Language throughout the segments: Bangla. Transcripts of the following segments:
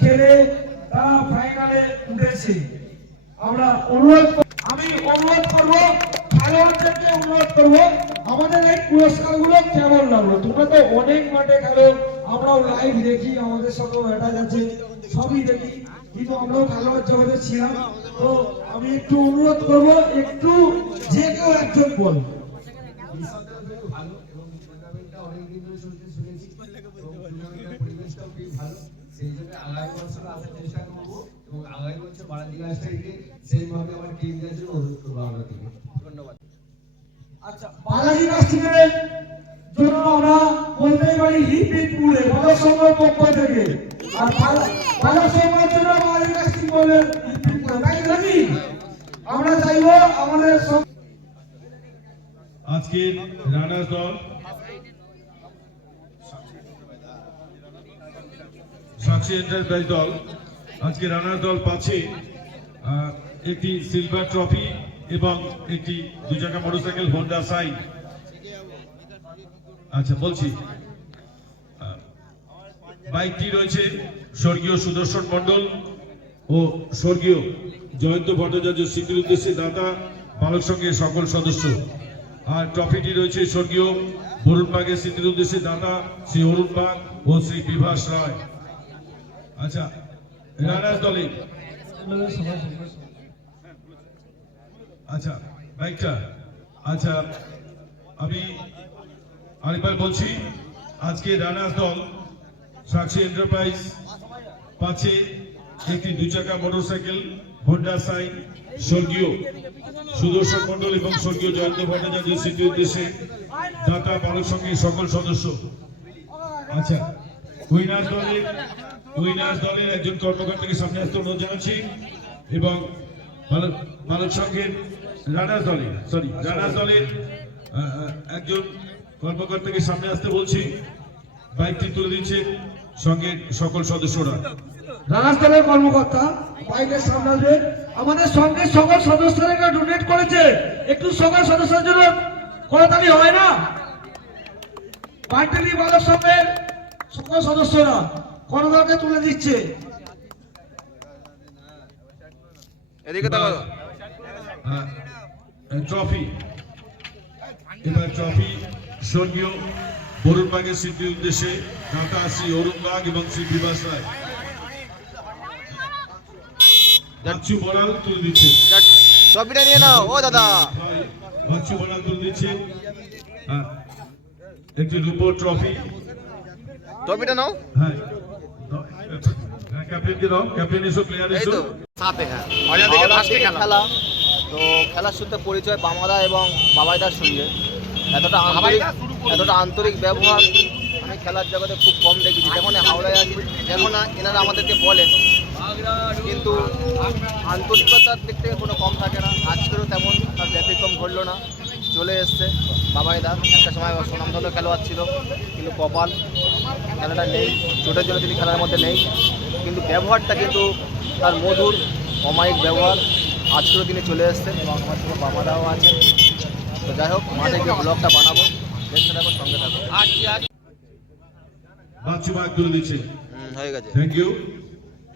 খেলে তারা ফাইনালে উঠেছে। আমি অনুরোধ করব, খেলোয়াড়দেরকে অনুরোধ করব, আমাদের এই পুরস্কারগুলো কেমন লাগলো? তোমরা তো অনেক মাঠে খেলো, আমরাও লাইভ দেখি, আমাদের সঙ্গে অ্যাটাচ আছে, সবই দেখি, কিন্তু আমরাও খেলোয়াড় জগতে ছিলাম। তো আমি একটু অনুরোধ করব, একটু যে কেউ একজন বল। সেই জন্য আগামী বছর আসার চেষ্টা করবো এবং আগামী বছর বারাজি গাছটাকে সেইভাবে আমার টিম দেওয়ার জন্য অনুরোধ করবো আমরা থেকে। ধন্যবাদ। আচ্ছা, বালাজি গাছটিকে জন্য আমরা বলতেই পারি হিপ হিপ পুরে বালক সংঘের পক্ষ থেকে, আর বালক সংঘের জন্য বালাজি গাছটি বলে হিপ হিপ পুরে, তাই নাকি? আমরা চাইবো আমাদের আজকে রানার্স দল সাক্ষী এন্টারপ্রাইজ দল আজকে রানার্স দল পাচ্ছে একটি সিলভার ট্রফি এবং একটি 2 চাকা মোটরসাইকেল হোন্ডা সাইন। আচ্ছা বলছি, বাইকটি রয়েছে স্বর্গীয় সুদর্শন মণ্ডল ও স্বর্গীয় জয়ন্ত ভট্টাচার্য স্মৃতির উদ্দেশ্যে দাতা বালক সংঘের সকল সদস্য। আর ট্রফিটি রয়েছে স্বর্গীয় বরুণ বাগের স্মৃতির উদ্দেশ্যে দাতা শ্রী অরুণ বাগ ও শ্রী বিভাস রায়। আচ্ছা, রানার্স দলে আচ্ছা বাইকটা, আচ্ছা আমি আরেকবার বলছি, আজকে রানার্স দল সাক্ষী এন্টারপ্রাইজ পাচ্ছে একটি 2 চাকা মোটরসাইকেল হোন্ডা সাইন স্বর্গীয় সুদর্শন মণ্ডল এবং স্বর্গীয় জয়ন্ত ভট্টাচার্য স্মৃতির উদ্দেশ্যে দাতা বালক সংঘের সকল সদস্য। আচ্ছা, উইনার্স দলের একজন কর্মকর্তাকে সামনে আসতে অনুরোধ জানাচ্ছি এবং বালক সংঘের রানার্স দলের একজন কর্মকর্তাকে সামনে আসতে বলছি। বাইকটি তুলে দিচ্ছে সঙ্গে সকল সদস্যরা। রানার্স দলের কর্মকর্তা বাইকের সামনে আসবে। আমাদের সঙ্গে সকল সদস্যরা ডোনেট করেছে, একটু সকল সদস্যের জন্য করতালি হয় না? বাইকটি বালক সংঘের সকল সদস্যরা কর্মকর্তাকে তুলে দিচ্ছে। এদিকে তাকাও। ট্রফি, এবার ট্রফি স্বর্গীয় বরুণ বাগের স্মৃতির উদ্দেশ্যে দাতা শ্রী অরুণ বাগ এবং শ্রী বিভাস রায়। বাচ্চু বড়াল তুলে দিচ্ছে ট্রফিটা নিয়ে নাও। ও দাদা, বাচ্চু বড়াল তুলে দিচ্ছে একটি রূপোর ট্রফি। ট্রফিটা নাও। হ্যাঁ, ক্যাপ্টেনকে দাও, ক্যাপ্টেন এসো, প্লেয়ার এসো। সাথে হ্যাঁ খেলা। তো খেলার শুরুতে পরিচয় বামাদা এবং বাবাইদার সঙ্গে। এতটা আন্তরিক ব্যবহার আমি খেলার জগতে খুব কম দেখেছি। যেমন হাওড়ায় আছি, যেমন এনারা আমাদেরকে বলেন, কিন্তু আন্তরিকতার দিক থেকে কোনো কম থাকে না। আজকেরও তেমন তার ব্যতিক্রম ঘটলো না, চলে এসছে বাবাইদা। একটা সময় সুনামধন্য খেলোয়াড় ছিল, কিন্তু কপাল খেলাটা নেই, চোটের জন্য তিনি খেলার মধ্যে নেই। কিন্তু ব্যবহারটা কিন্তু তার মধুর অমায়িক ব্যবহার। আজকেও তিনি চলে এসছেন এবং আমার সঙ্গে বাবাদাও আছেন। তো যাই হোক, মাঠে গিয়ে ব্লগটা বানাবো, দেখতে থাকো, সঙ্গে থাকো। বাচ্চু বাগ তুলে দিচ্ছে, হয়ে গেছে, থ্যাংক ইউ।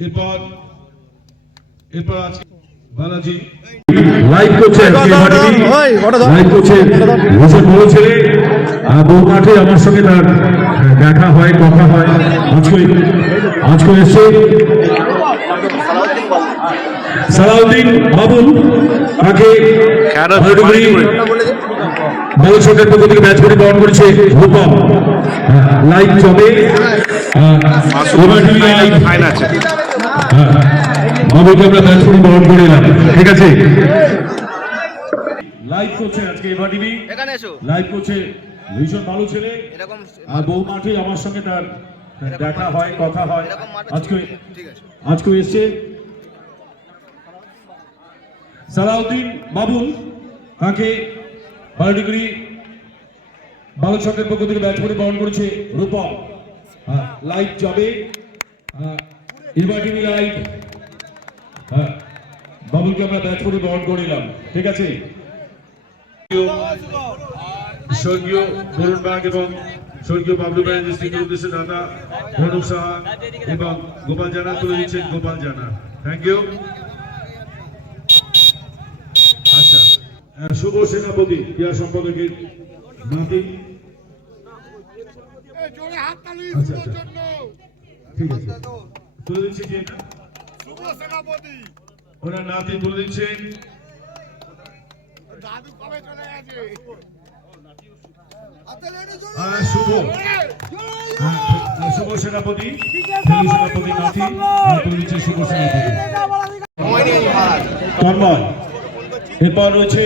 এরপর আজকে বালাজি লাইভ করছে, ভীষণ ভালো ছেলে। বহু মাঠে আমার সঙ্গে তার দেখা হয়, কথা হয়। আজকে এসছে সালাউদ্দিন বাবুল, তাকে বালক সংঘের পক্ষ থেকে ম্যাচ করে বরণ করেছে রূপম। লাইভ চলে, বাবুকে আমরা ম্যাচ করে বরণ করে এলাম, ঠিক আছে। লাইভ করছে আজকে এবার টিভি, এখানে এসো। লাইভ করছে ভীষণ ভালো ছেলে। এরকম আর বহু মাঠে আমার সঙ্গে তার দেখা হয়, কথা হয়। আজকে এসছে সালাউদ্দিন বাবুল, তাকে 12 ডিগ্রি বালক সংঘের পক্ষ থেকে ব্যাচ করে বরণ করেছে রূপম। লাইভ যাবে এবার টিভি লাইভ। বাবুলকে আমরা ব্যাচ করে বরণ করে নিলাম, ঠিক আছে। স্বর্গীয় বরুণ বাগ এবং স্বর্গীয় বাবলু ব্যানার্জির স্মৃতির উদ্দেশ্যে দাদা অনুপ সাহা এবং গোপাল জানা তুলে দিচ্ছেন গোপাল জানা। Thank you. আচ্ছা, শুভ সেনাপতি ক্রীড়া সম্পাদকের নাতি। আচ্ছা আচ্ছা, ঠিক আছে, তুলে দিচ্ছি কি এটা? শুভ সেনাপতি ওনার নাতি তুলে দিচ্ছেন। দাদু কবে চলে গেছে? শুভ শুভ সেনাপতি, সেনাপতি নাতি তুলে দিচ্ছে শুভ সেনাপতি তন্ময়। এরপর রয়েছে,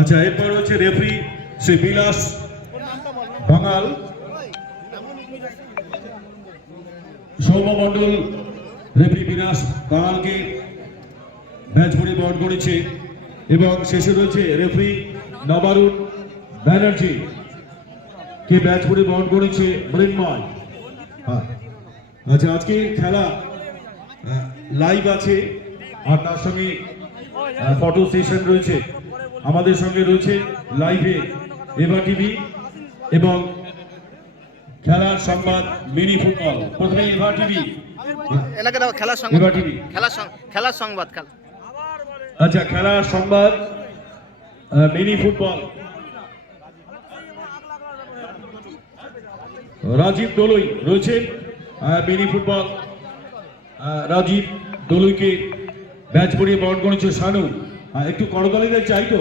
আচ্ছা এরপর রয়েছে রেফারি শ্রী বিলাস বাঙাল। সৌম্য মণ্ডল রেফারি বিলাস বাঙালকে ম্যাচ ঘুরে বহন করেছে। এবং শেষে রয়েছে রেফারি নবারুণ ব্যানার্জি কে ম্যাচ ঘুরে বহন করেছে মৃন্ময়। আচ্ছা, আজকে খেলা লাইভ আছে আর তার সঙ্গে ফটো সেশন রয়েছে। আমাদের সঙ্গে রয়েছে লাইভে এভা টিভি এবং খেলার সংবাদ মিনি ফুটবল। প্রথমে এভা টিভি, এনাকে দাও খেলার এভা সংবাদ, টিভি। খেলার সংবাদ। আচ্ছা, খেলার সংবাদ মিনি ফুটবল। রাজীব দলুই রয়েছে মিনি ফুটবল। রাজীব দলুইকে ব্যাচ পরিয়ে বরণ করেছে শানু। একটু করতালিদের চাই তো।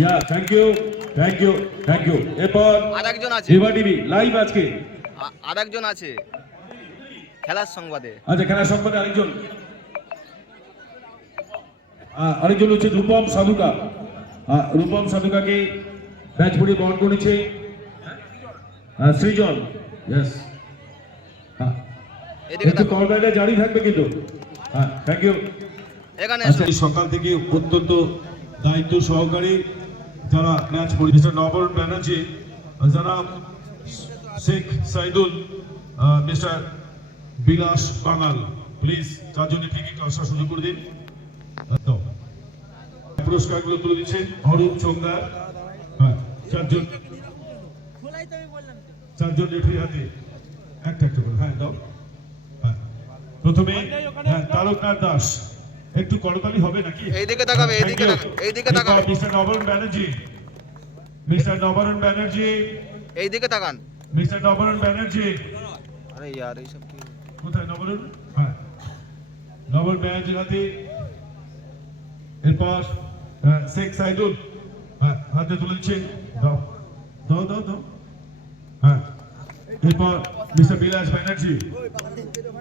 Yeah, thank you, thank you, thank you. এরপর আরেকজন আছে, এভা টিভি লাইভ আজকে আরেকজন আছে খেলার সংবাদে। আচ্ছা, খেলার সংবাদে আরেকজন হচ্ছে রূপম সাধুকা। রূপম সাধুকাকে ব্যাচ পরিয়ে বরণ করেছে সৃজন। ইয়েস, এদিকে একটু দেখো, করতালিটা জারি থাকবে কিন্তু। Thank you. এখানে আচ্ছা, সকাল থেকে অত্যন্ত দায়িত্ব সহকারে যারা ম্যাচ পরিচালনা, নবরণ ব্যানার্জি, যারা Sheikh Saidul, mister Vilas Bangal, please চারজনে ফিকে আসার সুযোগ করে দিন। পুরস্কারগুলো তুলে দিচ্ছেন অরূপ চোংদার। চারজন রেফারি হাতে একটা একটা করে। হ্যাঁ দাও। প্রথমে তারকনাথ দাস। একটু করতালি হবে নাকি? এইদিকে তাকাবে, এইদিকে তাকাবে, মিস্টার নবরণ ব্যানার্জি, মিস্টার নবরণ ব্যানার্জি, এইদিকে তাকান। মিস্টার নবরণ ব্যানার্জি। আরে ইয়ার এইসব কি? কোথায় নবরণ? হ্যাঁ, নবরণ ব্যানার্জির হাতে। এরপর শেখ সাইদুল হাতে তুলেছেন। দাও দাও দাও দাও। হ্যাঁ, এরপর মিস্টার বিলাস ব্যানার্জি,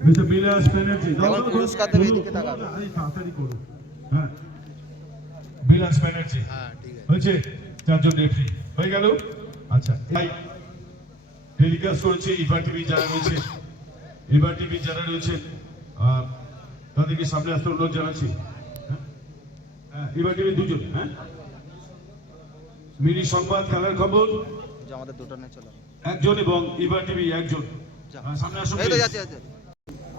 মিস্টার বিলাস ব্যানার্জি। এখন পুরস্কার দেবে, এদিকে তাকাবে। তাড়াতাড়ি করুন। হ্যাঁ, বিলাস ব্যানার্জি। হ্যাঁ, ঠিক আছে। হয়েছে, চারজন রেফারি হয়ে গেল। আচ্ছা, টেলিকাস্ট করেছে ইভা টিভি যারা রয়েছে, ইভা টিভি যারা রয়েছেন তাদেরকে সামনে আসতে অনুরোধ জানাচ্ছি। হ্যাঁ, ইভা টিভি দুজন। হ্যাঁ, মিনি সংবাদ খেলার খবর যে আমাদের দুটো নিয়ে চলো একজন এবং ইভা টিভি একজন। সামনে আসুন। এই তো যাচ্ছে যাচ্ছে।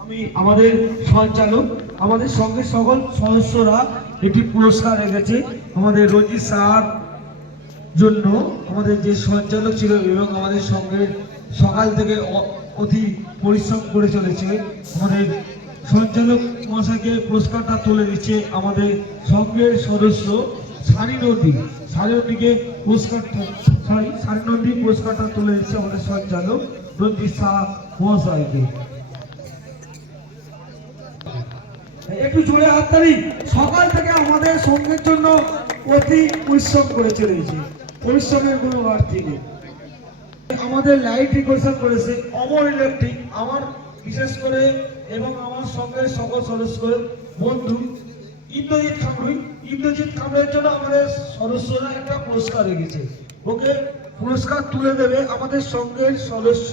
আমি আমাদের সঞ্চালক, আমাদের সঙ্গে সকল সদস্যরা একটি পুরস্কার রেখেছে আমাদের রঞ্জিত স্যার জন্য। আমাদের যে সঞ্চালক ছিল এবং আমাদের সঙ্গে সকাল থেকে অতি পরিশ্রম করে চলেছে, আমাদের সঞ্চালক মহাশয়কে পুরস্কারটা তুলে দিচ্ছে আমাদের সঙ্গের সদস্য সারি নন্দী। সারি নন্দীকে পুরস্কারটা তুলে দিচ্ছে আমাদের সঞ্চালক রঞ্জিত শাহ মহাশয়কে। একটু জোরে হাততালি। সকাল থেকে আমাদের সঙ্গের জন্য অতি পরিশ্রম করে চলেছে, পরিশ্রমের কোনো ঘাটতি নেই। আমাদের লাইট ডেকোরেশন করেছে অমর ইলেকট্রিক, আমার বিশেষ করে এবং আমার সঙ্গে সকল সদস্য বন্ধু ইন্দ্রজিৎ খামরুই। ইন্দ্রজিৎ খামরুইয়ের জন্য আমাদের সদস্যরা একটা পুরস্কার রেখেছে। ওকে পুরস্কার তুলে দেবে আমাদের সঙ্গের সদস্য,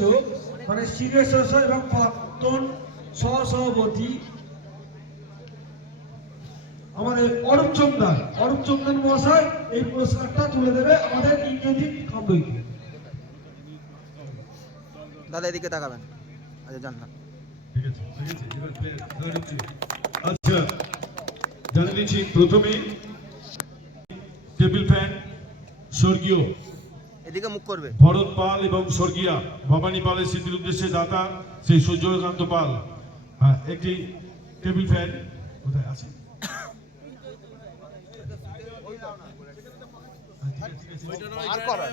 মানে সিনিয়র সদস্য এবং প্রাক্তন সহসভাপতি আমাদের অরূপ চোংদার। অরূপ চোংদার মহাশয় এই পুরস্কারটা তুলে দেবে আমাদের ইন্দ্রজিৎ খামরুইকে। দাদা এদিকে তাকাবেন। আচ্ছা, জান না। ঠিক আছে, ঠিক আছে, এবার প্লেয়ার ঢুকছে। আচ্ছা, জানিয়ে দিচ্ছি প্রথমে টেবিল ফ্যান স্বর্গীয় এদিকে মুখ করবে। ভরত পাল এবং স্বর্গীয়া ভবানী পালের স্মৃতির উদ্দেশ্যে দাতা সেই সূর্যকান্ত পাল। হ্যাঁ, একটি টেবিল ফ্যান কোথায় আছে? আর করো।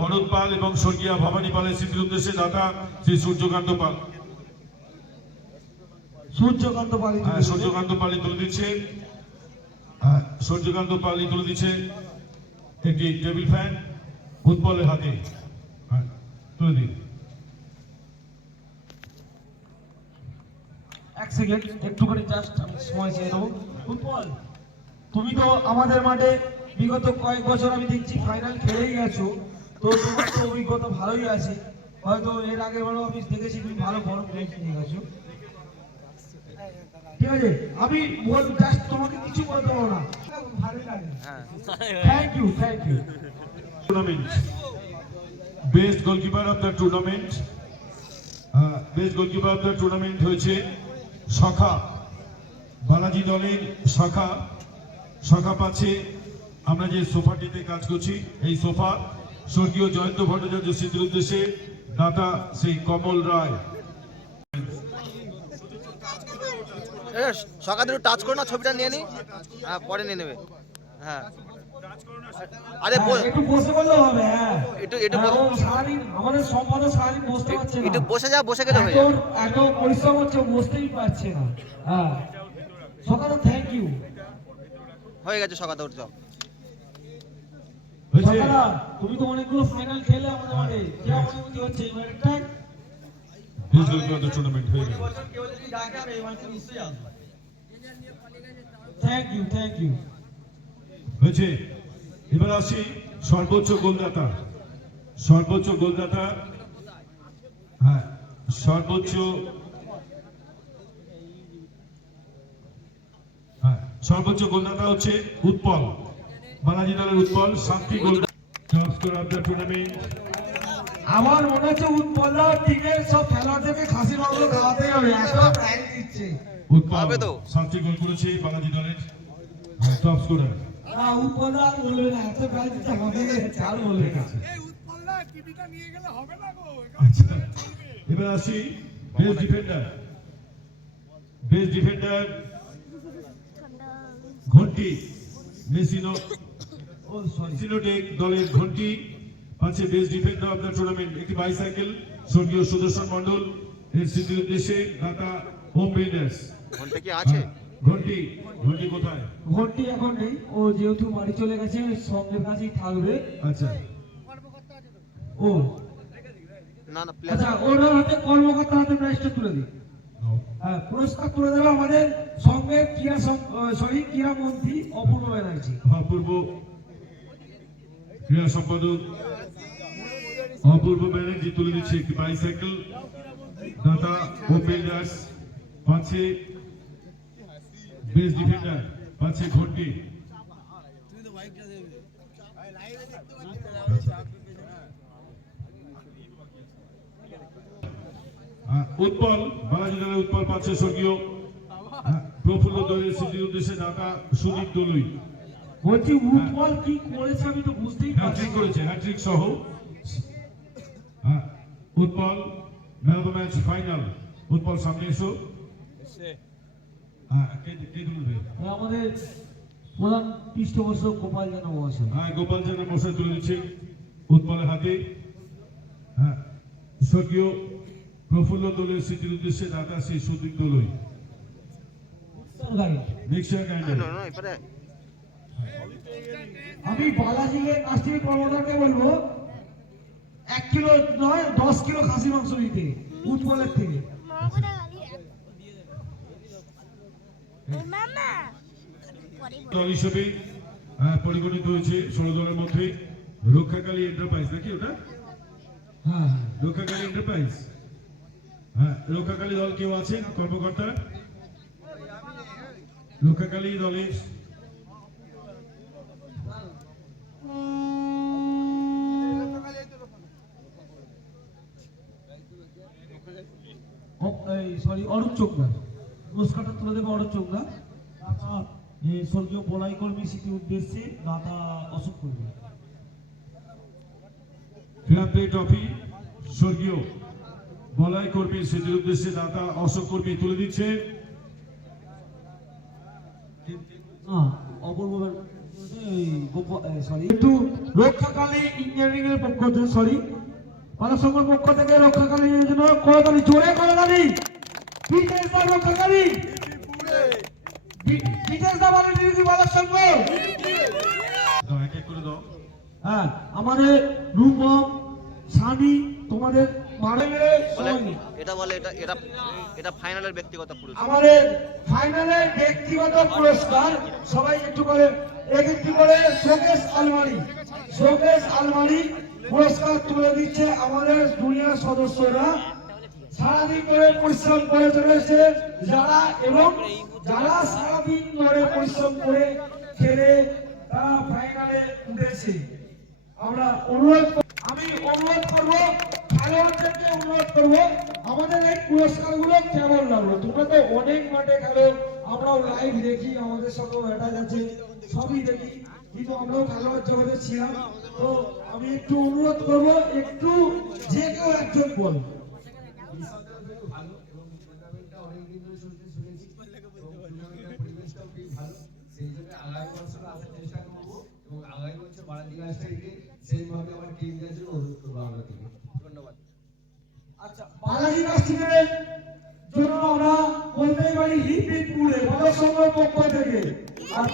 ভরত পাল এবং স্বর্গীয়া ভবানী পালের স্মৃতির উদ্দেশ্যে দাতা শ্রী সূর্যকান্ত পাল। সূর্যকান্ত পালি সূর্যকান্ত পালি তুলে দিচ্ছে, সূর্যকান্ত পালি তুলে দিচ্ছে একটি টেবিল ফ্যান উৎপলের হাতে। তুলে দিন। এক সেকেন্ড, একটুখানি জাস্ট আমি সময় চেয়ে নেবো। উৎপল, তুমি তো আমাদের মাঠে বিগত কয়েক বছর আমি দেখছি ফাইনাল খেলেই গেছো, তো তোমার তো অভিজ্ঞতা ভালোই আছে। হয়তো এর আগের বারও আমি দেখেছি তুমি ভালো বড় প্লেয়ার নিয়ে গেছো। ঠিক আছে, আমি জাস্ট তোমাকে কিছু বলতে পারবো না, ভালোই লাগে। Thank you, thank you. Tournament best goalkeeper of the tournament, best goalkeeper of the tournament হয়েছে শাখা, বালাজি দলের শাখা। শাখা পাচ্ছে আমরা যে সোফাটিতে কাজ করছি, এই সোফা স্বর্গীয় জয়ন্ত ভট্টাচার্য স্মৃতির উদ্দেশ্যে দাতা সেই কমল রায়। সকালে একটু টাচ করো না, ছবিটা নিয়ে নি। হ্যাঁ, পরে নিয়ে নেবে। হ্যাঁ, আরে একটু বসে বললেও হবে। হ্যাঁ, একটু সারাদিন আমাদের সম্পাদক সারাদিন বসতে পারছে না। একটু বসে যা, বসে গেলে হয়ে যাবে। এত পরিশ্রম হচ্ছে, বসতেই পারছে না। হ্যাঁ, সকালে থ্যাংক ইউ। হয়ে গেছে সকালে উঠে যাও। হয়েছে সকালা, তুমি তো অনেকগুলো ফাইনাল খেলে আমাদের মাঠে, কি অনুভূতি হচ্ছে এই ম্যাচটা? Best goalkeeper of the tournament হয়ে গেল। Thank you, thank you. হয়েছে। এবার আসি সর্বোচ্চ গোলদাতা। সর্বোচ্চ গোলদাতা, হ্যাঁ, সর্বোচ্চ, হ্যাঁ, সর্বোচ্চ গোলদাতা হচ্ছে উৎপল, বালাজি দলের উৎপল, 7টি গোল। Top scorer of the tournament আমার মনে হচ্ছে উৎপল্লা টিমের সব খেলোয়াড়দেরকে খাসি মাংস খাওয়াতে হবে, এত প্রাইজ দিচ্ছে। উৎপল হবে তো। 7টি গোল করেছে বালাজি দলের টপ স্কোরার। না, উৎপল্লা আর বলবে না, এত প্রাইজ দিতে হবে, চাল বলবে না। এই উৎপল্লা টিভিটা নিয়ে গেলে হবে না গো, আচ্ছা, এবার আসি বেস্ট ডিফেন্ডার। বেস্ট ডিফেন্ডার ঘন্টি, মেসিনো ও সরি, সিনোটেক দলের ঘন্টি পাচ্ছে best defender of the tournament. একটি বাইসাইকেল স্বর্গীয় সুদর্শন মন্ডল এর স্মৃতির উদ্দেশ্যে দাতা হোম বিল্ডার্স। ঘন্টা কি আছে? ঘন্টি, ঘন্টি কোথায়? ঘন্টি এখন নেই, ও যেহেতু বাড়ি চলে গেছে সঙ্গের কাছেই থাকবে। আচ্ছা, ও না না, প্লেয়ার আচ্ছা, ওর হাতে কর্মকর্তার হাতে প্রাইজটা তুলে দিই। হ্যাঁ, পুরস্কার তুলে দেবে আমাদের সঙ্গের ক্রীড়া মন্ত্রী অপূর্ব ব্যানার্জি। অপূর্ব ক্রীড়া সম্পাদক অপূর্ব ব্যানার্জি তুলে দিচ্ছে একটি বাইসাইকেল। দাতা হোম বিল্ডার্স পাচ্ছে বেস্ট ডিফেন্ডার পাচ্ছে ঘন্টি। উৎপল, বালাজি দলের উৎপল পাচ্ছে স্বর্গীয় প্রফুল্ল দলের স্মৃতির উদ্দেশ্যে দাতা সুদীপ দলুই। বলছি উৎপল কি করেছে আমি তো বুঝতেই পারছি হ্যাট্রিক না। করেছে, হ্যাট্রিক সহ। Utpal man of the match final. Utpal সামনে এসো। কে তুলবে? আমাদের প্রধান পৃষ্ঠপোষক গোপাল জানা মহাশয়। গোপাল জানা মশাই তুলে দিচ্ছে উৎপলের হাতে। স্বর্গীয় প্রফুল্ল দলের স্মৃতির উদ্দেশ্যে দাতা শ্রী সুদীপ দলুই। Mixer grinder. আমি বালাজিকে কাছ থেকে কর্মকর্তাকে বলবো 1 কিলো নয় 10 কিলো খাসি মাংস দিতে উৎপলের থেকে। দল হিসেবে পরিগণিত হয়েছে 16 দলের মধ্যে রক্ষাকালী এন্টারপ্রাইজ, নাকি ওটা? হ্যাঁ, রক্ষাকালী এন্টারপ্রাইজ। হ্যাঁ, রক্ষাকালী দল কেউ আছেন কর্মকর্তা? রক্ষাকালী দলের অরূপ চোপড়া পুরস্কারটা তুলে দেবে। অরূপ চোপড়া স্বর্গীয় বলাই কর্মী স্মৃতির উদ্দেশ্যে দাতা অশোক করবে। ফেয়ার প্লে ট্রফি স্বর্গীয় বলয় কর্মী স্মৃতির উদ্দেশ্যে দাতা অশোক কর্মী তুলে দিচ্ছে। একটু রক্ষাকালী ইঞ্জিনিয়ারিং এর পক্ষ থেকে সরি পালাসংঘের পক্ষ থেকে রক্ষাকালী জন্য করতালি জোরে করতালি বিদেশ দা রক্ষাকালী বিদেশ দা বলে দিদি পালাসংঘ দাও, এক এক করে দাও। হ্যাঁ আমাদের রূপম সানি তোমাদের মারে মেরে বলে সঙ্গে এটা বলে এটা এটা এটা ফাইনালের ব্যক্তিগত পুরস্কার। আমাদের ফাইনালে ব্যক্তিগত পুরস্কার সবাই একটু করে একটু করে শোকেস আলমারি পুরস্কার তুলে দিচ্ছে আমাদের জুনিয়র সদস্যরা সারাদিন ধরে পরিশ্রম করে চলেছে যারা এবং যারা সারাদিন ধরে পরিশ্রম করে খেলে তারা ফাইনালে উঠেছে। আমি অনুরোধ করবো খেলোয়াড়দেরকে অনুরোধ করবো আমাদের এই পুরস্কারগুলো কেমন লাগলো। তোমরা তো অনেক মাঠে খেলো, আমরাও লাইভ দেখি, আমাদের সঙ্গেও অ্যাটাচ আছে, সবই দেখি, কিন্তু আমরাও খেলোয়াড় জগতে ছিলাম। তো আমি একটু অনুরোধ করবো একটু যে কেউ একজন বল। নিঃসন্দেহে ভালো এবং টুর্নামেন্টটা অনেকদিন ধরে শুনছি এবং টুর্নামেন্টের পরিবেশটাও খুব ভালো। সেই জন্য আগামী বছর আসার চেষ্টা করবো এবং আগামী বছর বারাদি গাছটাকে সেইভাবে আমার টিম গেছে অনুরোধ করবো আমরা থেকে। ধন্যবাদ। আচ্ছা বালাজি রাষ্ট্রের জন্য আমরা বলতেই পারি হিপিপুরে বালা সংঘের পক্ষ থেকে আর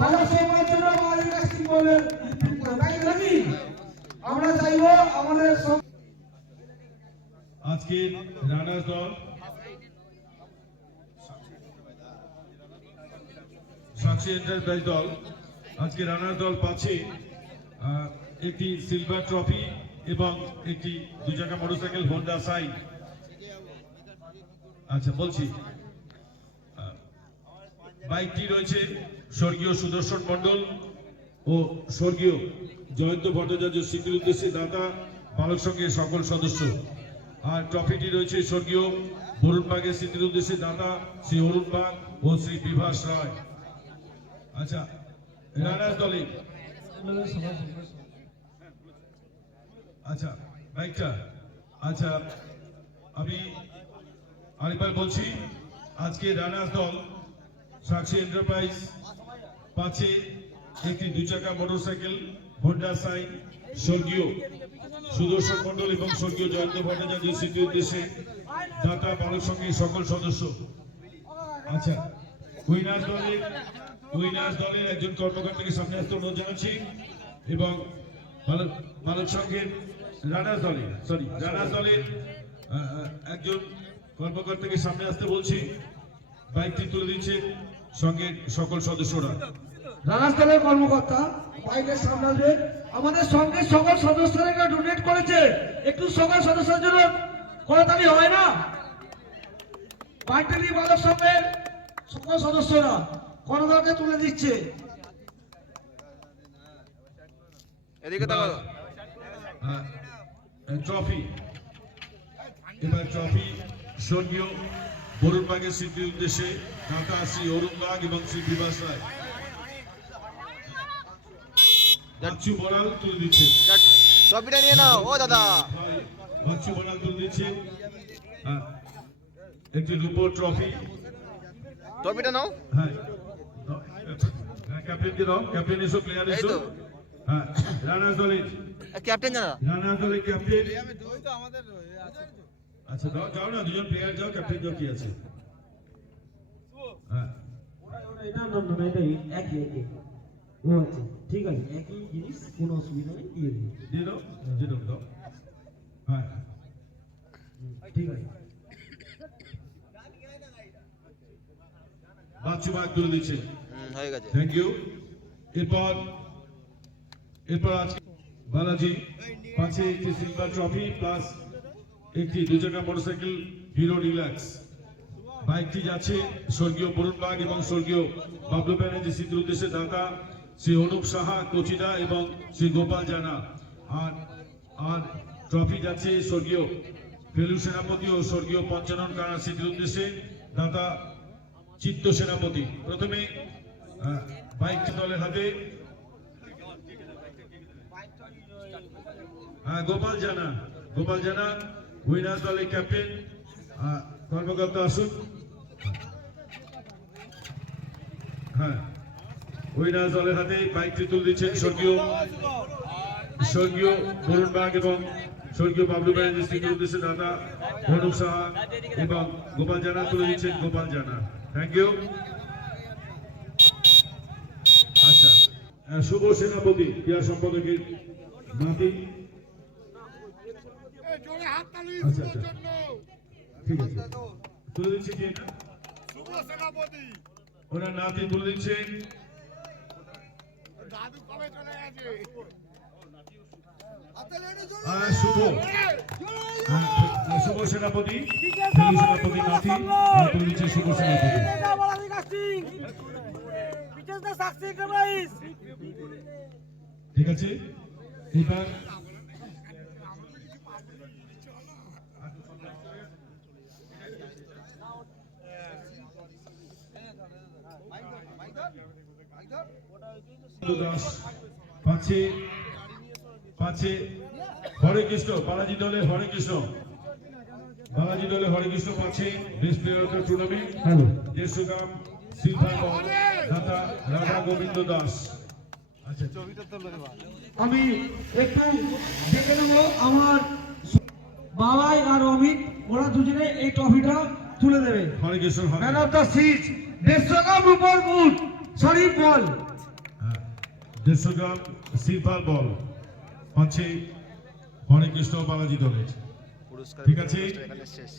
বালা সংঘের জন্য বালাজি রাষ্ট্র বলে হিপিপুরে তাই নাকি আমরা চাইবো আমাদের আজকের রানার্স দল সাক্ষী এন্টারপ্রাইজ দল আজকে রানার্স দল পাচ্ছে একটি সিলভার ট্রফি এবং একটি 2 চাকা মোটরসাইকেল হোন্ডা সাইন। আচ্ছা বলছি বাইকটি রয়েছে স্বর্গীয় সুদর্শন মণ্ডল ও স্বর্গীয় জয়ন্ত ভট্টাচার্য স্মৃতির উদ্দেশ্যে দাতা বালক সংঘের সকল সদস্য। আর ট্রফিটি রয়েছে স্বর্গীয় বরুণ বাগের স্মৃতির উদ্দেশ্যে দাতা শ্রী অরুণ বাগ ও শ্রী বিভাস রায়। আচ্ছা রানার্স দলে আচ্ছা বাইকটা আচ্ছা আমি আরেকবার বলছি আজকে রানার্স দল সাক্ষী এন্টারপ্রাইজ পাচ্ছে একটি 2 চাকা মোটরসাইকেল হোন্ডা সাইন স্বর্গীয় সুদর্শন মণ্ডল এবং স্বর্গীয় জয়ন্ত ভট্টাচার্য স্মৃতির উদ্দেশ্যে দাতা বালক সংঘের সকল সদস্য। আচ্ছা উইনার্স দলের একজন কর্মকর্তাকে সামনে আসতে অনুরোধ জানাচ্ছি এবং বালক সংঘের রানার্স দলের একজন কর্মকর্তাকে সামনে আসতে বলছি। বাইকটি তুলে দিচ্ছে সঙ্গের সকল সদস্যরা। রানার্স দলের কর্মকর্তা বাইকের সামনে আসবে। আমাদের সঙ্গে সকল সদস্যরা ডোনেট করেছে, একটু সকল সদস্যের জন্য করতালি হয় না? বাইকটা নিয়ে বালক সংঘের সকল সদস্যরা করতালিকে তুলে দিচ্ছে। এদিকে তাকাও। ট্রফি এবার ট্রফি স্বর্গীয় বরুণ বাগের স্মৃতির উদ্দেশ্যে দাতা শ্রী অরুণ বাগ এবং শ্রী বিভাস রায়। বাচ্চু বড়াল তুলে দিচ্ছে। ট্রফিটা নিয়ে নাও ও দাদা। বাচ্চু বড়াল তুলে দিচ্ছে একটি রূপোর ট্রফি। ট্রফিটা নাও। হ্যাঁ ক্যাপ্টেনকে দাও, ক্যাপ্টেন এসো, প্লেয়ার এই এসো। তো হ্যাঁ রানার্স দলের ক্যাপ্টেন জানা। ক্যাপ্টেন আচ্ছা যাও না, দুজন প্লেয়ার যাও, ক্যাপ্টেন যাও, কি আছে? হ্যাঁ ঠিক আছে, একই জিনিস, কোনো অসুবিধা নেই, দিয়ে দিই। দিয়ে দাও হ্যাঁ ঠিক আছে। বাচ্চু বাগ তুলে দিচ্ছে। হয়ে গেছে। Thank you. এরপর আজকে বালাজি পাচ্ছে একটি সিলভার ট্রফি প্লাস একটি 2 চাকা মোটরসাইকেল হিরো ডিলাক্স। বাইকটি যাচ্ছে স্বর্গীয় বরুণ বাগ এবং স্বর্গীয় বাবলু ব্যানার্জি স্মৃতির উদ্দেশ্যে দাতা শ্রী অনুপ সাহা কোচিদা এবং শ্রী গোপাল জানা। আর ট্রফি যাচ্ছে স্বর্গীয় ফেলু সেনাপতি ও স্বর্গীয় পঞ্চানন কারা স্মৃতির উদ্দেশ্যে দাতা চিত্ত সেনাপতি। প্রথমে বাইকটি দলের হাতে গোপাল জানা উইনার্স দলের ক্যাপ্টেন কর্মকর্তা আসুন। হ্যাঁ, উইনার্স দলের হাতে বাইকটি তুলে দিচ্ছেন স্বর্গীয় বরুণ বাগ এবং স্বর্গীয় বাবলু ব্যানার্জি স্মৃতির উদ্দেশ্যে দাদা অনুপ সাহা এবং গোপাল জানা তুলে দিচ্ছেন গোপাল জানা। Thank you. আচ্ছা, শুভ সেনাপতি ক্রীড়া সম্পাদকের নাতি। জোরে হাততালি আচ্ছা, শুভর আচ্ছা। জন্য। ঠিক আছে, তুলে দিচ্ছি কি এটা? শুভ সেনাপতি ওনার নাতি তুলে দিচ্ছেন। দাদু কবে চলে গেছে? শুভ সেনাপতি সেনাপতি নাতি তুলে দিচ্ছে শুভ সেনাপতি। ঠিক আছে, এবার দাস পাচ্ছে হরে কৃষ্ণ বালাজি দলে হরে কৃষ্ণ পাচ্ছে best player of the tournament 150 gram silver ball দাতা রাধা গোবিন্দ দাস। আচ্ছা, আমি একটু দেখে নেব আমার বাবাই আর অমিত, ওরা দুজনে এই ট্রফিটা তুলে দেবে। Hare Krishna man of the series 150 gram রূপোর বুট সরি বল 150 গ্রাম সিলভার বল পাচ্ছে হরে কৃষ্ণ বালাজি দলের। পুরস্কার ঠিক আছে। এখানে শেষ।